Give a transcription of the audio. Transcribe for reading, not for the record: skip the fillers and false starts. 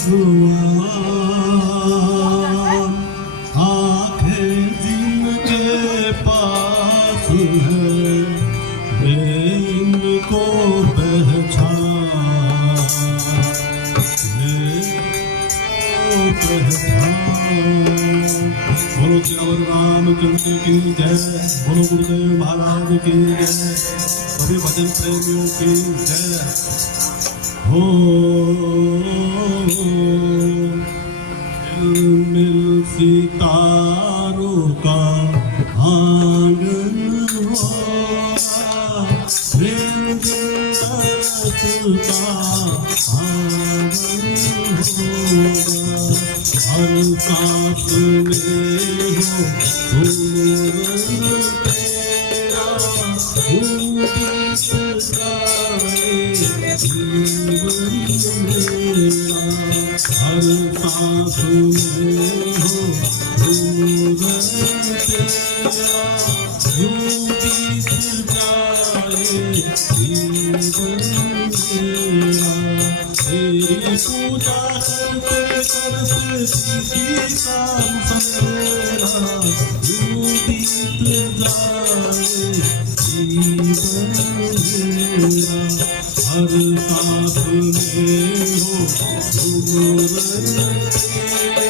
भगवान आखिर जिनके पास है वे इनको बोलो श्यावर रामचंद्र की जय, बोलो गुरुदेव महाराज की जय, सभी भजन प्रेमियों की जय हो। मिल सितारों का आंगन होगा, वृंदारस का आंगन होगा, हर सांस में हो सुमरन तेरा, गीत गाए जीवन मेरा, हर सांस में हो सुमरन तेरा, गीत गाए जीवन मेरा। तेरी पूजा करते करते सीखी शाम सवेरा, गीत गाए जीवन मेरा, हर सांस में हो सुमरन तेरा।